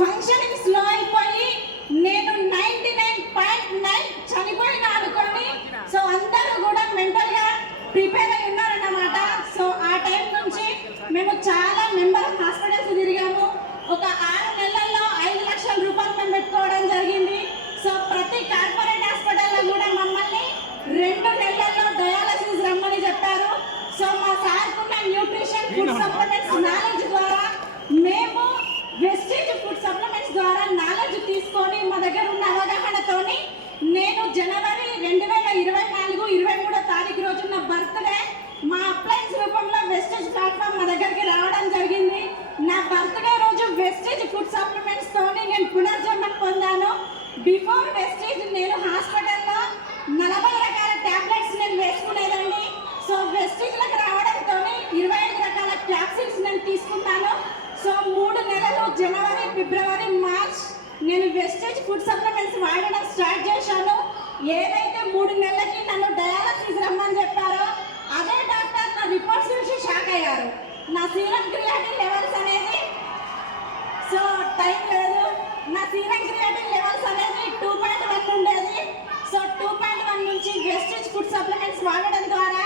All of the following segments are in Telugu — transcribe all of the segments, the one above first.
ఫంక్షనింగ్ స్లో అయిపోయి నేను 99.9 చనిపోయినా అనుకోండి. సో అందరూ కూడా మెంటల్గా ప్రిపేర్ అయి ఉన్నారన్నమాట. సో ఆ టైం నుంచి మేము చాలా నెంబర్ ఆఫ్ హాస్పిటల్స్ తిరిగాము. ఒక 6 నెలల్లో 5 లక్షల రూపాయలు మేము పెట్టుకోవడం జరిగింది. సో ప్రతి కార్పొరేట్ హాస్పిటల్లో కూడా మమ్మల్ని 2 నెలల్లో డయాలసిస్ రమ్మని చెప్పారు. సో మా సార్కున్న న్యూట్రిషన్ ఫుడ్ సప్లిమెంట్స్ నాలెడ్జ్ ద్వారా మేము వెస్టేజ్ ఫుడ్ సప్లిమెంట్స్ ద్వారా నాలెడ్జ్ తీసుకొని మా దగ్గర ఉన్న అవగాహనతోని నేను జనవరి 2024 23వ తారీఖు రోజు నా బర్త్డే మా అప్లయన్స్ రూపంలో వెస్టేజ్ ప్లాట్ఫామ్ మా దగ్గరికి రావడం జరిగింది. నా బర్త్డే రోజు వెస్టేజ్ ఫుడ్ సప్లిమెంట్స్ తోని నేను పునర్జన్మ పొందాను. బిఫోర్ వెస్టేజ్ నేను హాస్పిటల్లో 40 రకాల టాబ్లెట్స్ నేను వేసుకునేదండి. సో వెస్టేజ్లకు రావడంతో 25 రకాల క్యాప్సిల్స్ నేను తీసుకున్నాను. సో 3 నెలలు జనవరి ఫిబ్రవరి మార్చ్ నేను వెస్టేజ్ ఫుడ్ సప్లిమెంట్స్ వాడడం స్టార్ట్ చేశాను. ఏదైతే 3 నెలలకి నన్ను డయాలసిస్ రమ్మని చెప్పారో అదే డాక్టర్ నా రిపోర్ట్స్ చూసి షాక్ అయ్యారు. నా సీరం క్రియాటిన్ లెవెల్స్ అనేది సో టైం లేదు, నా సీరం క్రియాటిన్ లెవెల్స్ అనేది 2.1 ఉండేది. సో 2.1 నుంచి వెస్టేజ్ ఫుడ్ సప్లిమెంట్స్ వాడడం ద్వారా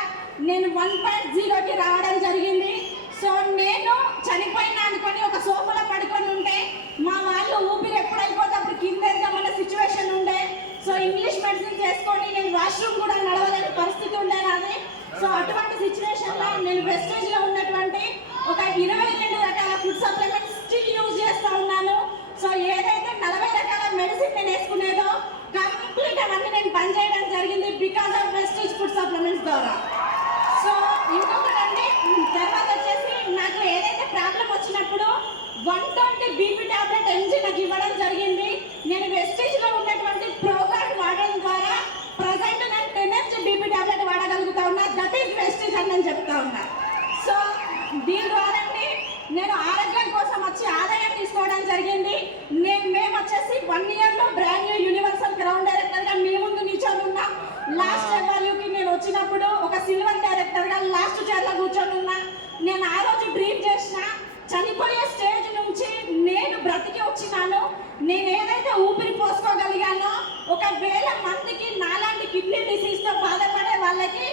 నేను 1.0కి రావడం జరిగింది. సో నేను చనిపోయినా అనుకొని ఒక సోఫాలో పడుకొని ఉంటే మా వాళ్ళు ఊపిరి ఎప్పుడైపోతే అప్పుడు కింద ఎదగమన్న సిచ్యువేషన్ ఉండే. సో ఇంగ్లీష్ మెడిసిన్ చేసుకొని నేను వాష్రూమ్ కూడా నడవలేని పరిస్థితి ఉండే నాది. సో అటువంటి సిచ్యువేషన్లో నేను వెస్టేజ్లో ఉన్నటువంటి ఒక 22 రకాల ఫుడ్ సప్లిమెంట్స్ స్టిల్ యూజ్ చేస్తూ ఉన్నాను. సో ఏదైతే 40 రకాల మెడిసిన్ నేను వేసుకునేదో కంప్లీట్ అవన్నీ నేను బంద్ చేయడం జరిగింది because of wastage food supplements ద్వారా. సో ఇంకొకటండి, తర్వాత వచ్చేసి నాకు ఏదైతే ప్రాబ్లం వచ్చినప్పుడు 120 బీపీ టాబ్లెట్ ఎంజీ నాకు ఇవ్వడం జరిగింది. నేను వెస్టేజ్లో ఉన్నటువంటి ప్రోగ్రామ్ వాడడం ద్వారా ప్రజెంట్ నేను 10 mg బీపీ టాబ్లెట్ వాడగలుగుతా ఉన్నా. దట్ ఈస్ వెస్టేజ్ అని నేను చెప్తా ఉన్నా. సో దీని ద్వారా నేను ఆరోగ్యం కోసం వచ్చి ఆదాయం తీసుకోవడం జరిగింది. మేము వచ్చేసి 1 ఇయర్లో బ్రాండ్ న్యూ యూనివర్సల్ గ్రౌండ్ డైరెక్టర్గా మీ ముందు నిల్చొని ఉన్నా. లాస్ట్ ఎవాల్యూకి నేను వచ్చినప్పుడు ఒక సిల్వర్ డైరెక్టర్గా లాస్ట్ చైర్లో కూర్చొని ఉన్నా. నేను ఆ రోజు డ్రీమ్ చేసిన చనిపోయే స్టేజ్ నుంచి నేను బ్రతికి వచ్చినాను. నేను ఏదైతే ఊపిరి పోసుకోగలిగానో 1000 మందికి నాలాంటి కిడ్నీ డిసీజ్తో బాధపడే వాళ్ళకి